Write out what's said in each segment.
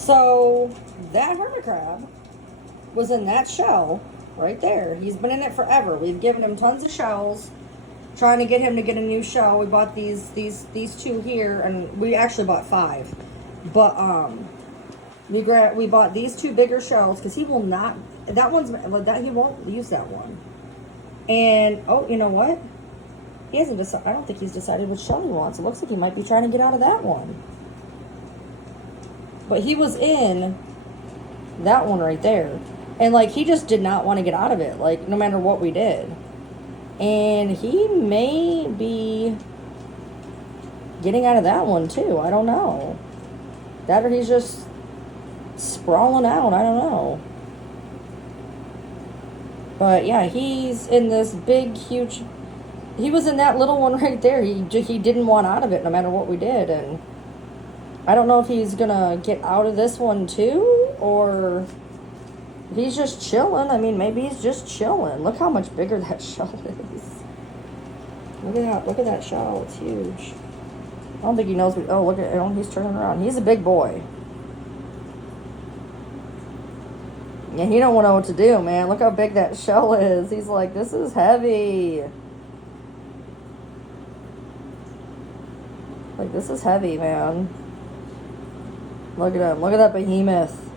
So that hermit crab was in that shell right there. He's been in it forever. We've given him tons of shells, trying to get him to get a new shell. We bought these two here, and we actually bought 5. But we bought these 2 bigger shells because he will not. That one's that he won't use that one. And oh, you know what? He hasn't decided. I don't think he's decided which shell he wants. It looks like he might be trying to get out of that one. But he was in that one right there. And, like, he just did not want to get out of it, like, no matter what we did. And he may be getting out of that one, too. I don't know. That or he's just sprawling out. I don't know. But, yeah, he's in this big, huge... He was in that little one right there. He didn't want out of it no matter what we did. And I don't know if he's going to get out of this one, too, or... He's just chilling. I mean, maybe he's just chilling. Look how much bigger that shell is. Look at that. Look at that shell. It's huge. I don't think he knows. Oh, look at him. He's turning around. He's a big boy. Yeah, he don't know what to do, man. Look how big that shell is. He's like, this is heavy. Like, this is heavy, man. Look at him. Look at that behemoth.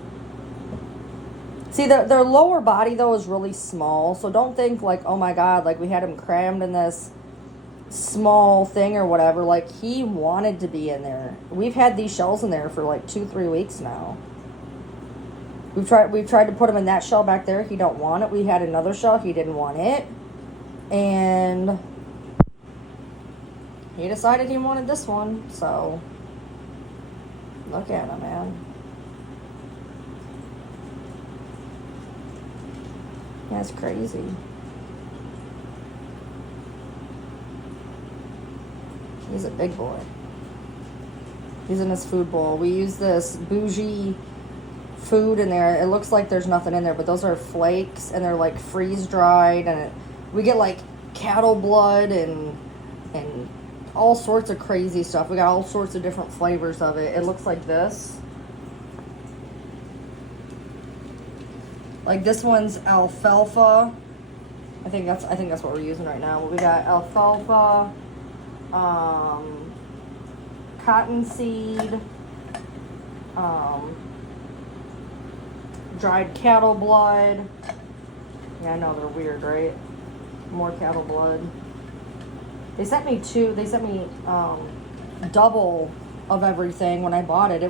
See, their lower body, though, is really small. So don't think, like, oh, my God, like, we had him crammed in this small thing or whatever. Like, he wanted to be in there. We've had these shells in there for, like, 2-3 weeks now. We've tried to put him in that shell back there. He don't want it. We had another shell. He didn't want it. And he decided he wanted this one. So, look at him, man. That's crazy. He's a big boy. He's in his food bowl. We use this bougie food in there. It looks like there's nothing in there, but those are flakes, and they're like freeze dried, and we get like cattle blood and all sorts of crazy stuff. We got all sorts of different flavors of it. It looks like this. Like this one's alfalfa. I think that's what we're using right now. We got alfalfa, cottonseed, dried cattle blood. Yeah, I know they're weird, right? More cattle blood. They sent me double of everything when I bought it.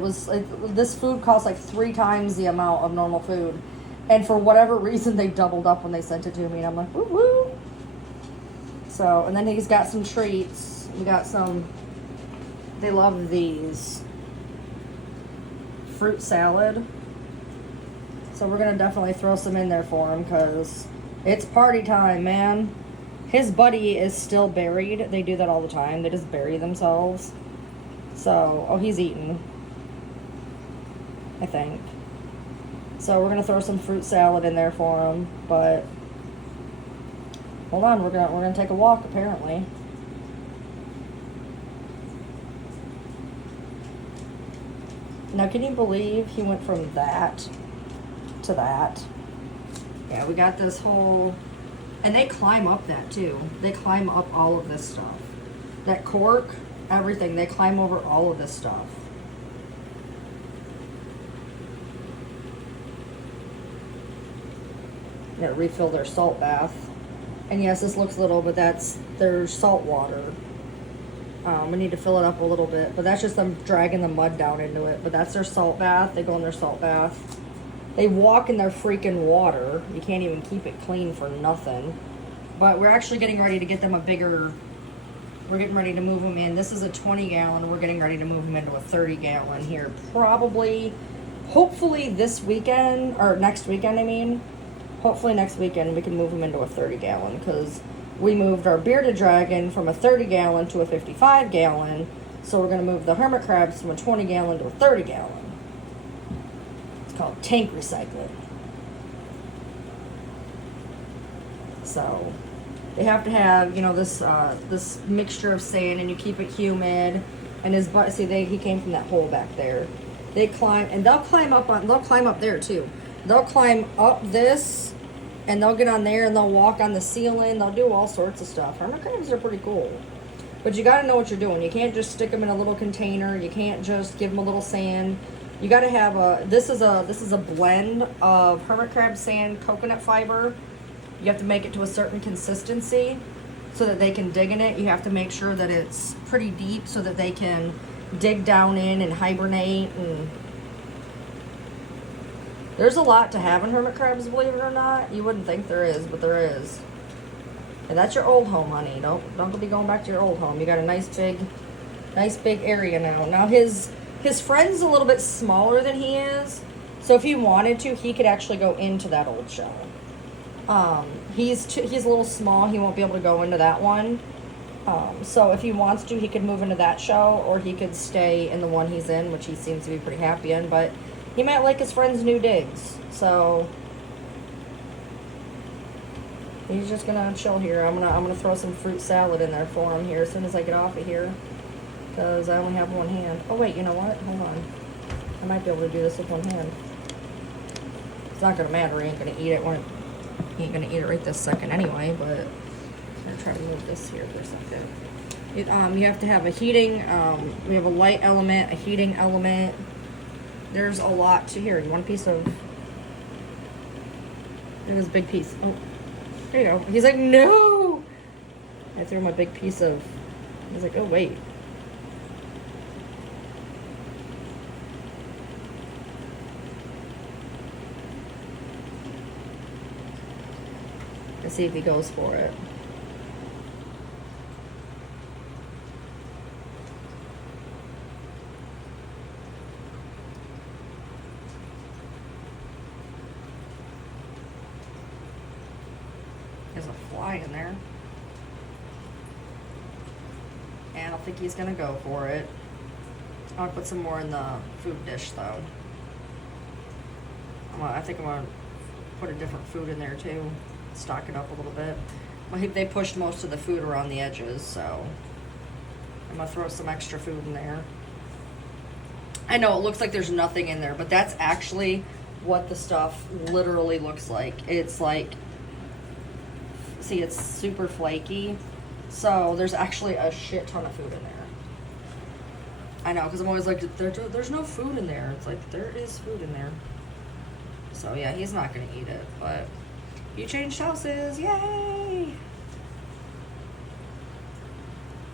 This food cost like 3 times the amount of normal food. And for whatever reason, they doubled up when they sent it to me. And I'm like, woo woo. So, and then he's got some treats. We got some, they love these. Fruit salad. So we're going to definitely throw some in there for him because it's party time, man. His buddy is still buried. They do that all the time. They just bury themselves. So, oh, he's eating. I think. So we're gonna throw some fruit salad in there for him, but hold on, we're gonna take a walk apparently. Now, can you believe he went from that to that? Yeah, we got this whole, and they climb up that too. They climb up all of this stuff. That cork, everything. They climb over all of this stuff. Refill their salt bath. And yes, this looks little, but that's their salt water. We need to fill it up a little bit, but that's just them dragging the mud down into it. But that's their salt bath. They go in their salt bath. They walk in their freaking water. You can't even keep it clean for nothing. But we're actually getting ready to get them we're getting ready to move them in. This is a 20-gallon. We're getting ready to move them into a 30-gallon here. Hopefully this weekend, or next weekend, I mean. Hopefully next weekend we can move them into a 30-gallon because we moved our bearded dragon from a 30-gallon to a 55-gallon. So we're going to move the hermit crabs from a 20-gallon to a 30-gallon. It's called tank recycling. So they have to have, this mixture of sand, and you keep it humid. And his butt, see, he came from that hole back there. They climb, and they'll climb up there too. They'll climb up this, and they'll get on there, and they'll walk on the ceiling. They'll do all sorts of stuff. Hermit crabs are pretty cool. But you got to know what you're doing. You can't just stick them in a little container. You can't just give them a little sand. You got to have this is a blend of hermit crab sand, coconut fiber. You have to make it to a certain consistency so that they can dig in it. You have to make sure that it's pretty deep so that they can dig down in and hibernate. And there's a lot to have in hermit crabs, believe it or not. You wouldn't think there is, but there is. And that's your old home, honey. Don't be going back to your old home. You got a nice big area now. Now his friend's a little bit smaller than he is, so if he wanted to, he could actually go into that old shell. He's a little small. He won't be able to go into that one. So if he wants to, he could move into that shell, or he could stay in the one he's in, which he seems to be pretty happy in. But he might like his friend's new digs, so he's just gonna chill here. I'm gonna throw some fruit salad in there for him here as soon as I get off of here, because I only have one hand. Oh wait, you know what? Hold on. I might be able to do this with one hand. It's not gonna matter. He ain't gonna eat it when he ain't gonna eat it right this second anyway. But I'm gonna try to move this here for a second. You have to have a heating. We have a light element, a heating element. There's a lot to here. You want a piece of? It was a big piece. Oh. There you go. He's like, no! I threw him a big piece of... He's like, oh, wait. Let's see if he goes for it. There's a fly in there. And I don't think he's gonna go for it. I'll put some more in the food dish though. I think I'm gonna put a different food in there too. Stock it up a little bit. Well, they pushed most of the food around the edges, so I'm gonna throw some extra food in there. I know it looks like there's nothing in there, but that's actually what the stuff literally looks like. It's like, see, it's super flaky. So there's actually a shit ton of food in there. I know, because I'm always like, there's no food in there. It's like, there is food in there. So yeah, he's not going to eat it, but you changed houses. Yay!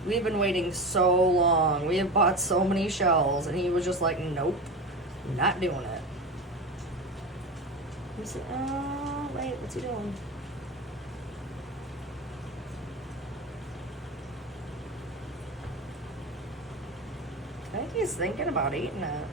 We've been waiting so long. We have bought so many shells, and he was just like, nope, not doing it. Wait, what's he doing? I think he's thinking about eating it.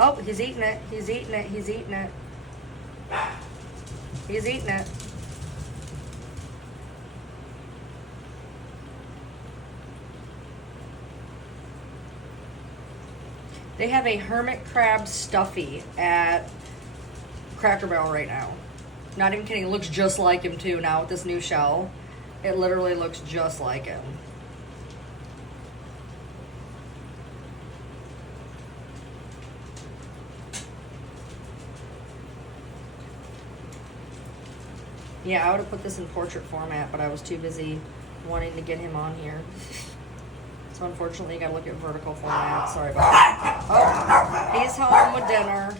Oh, he's eating it. He's eating it. He's eating it. He's eating it. They have a hermit crab stuffy at Cracker Barrel right now. Not even kidding. It looks just like him too now with this new shell. It literally looks just like him. Yeah, I would have put this in portrait format, but I was too busy wanting to get him on here. So unfortunately, you gotta look at vertical format. Sorry about that. Oh, he's home with dinner.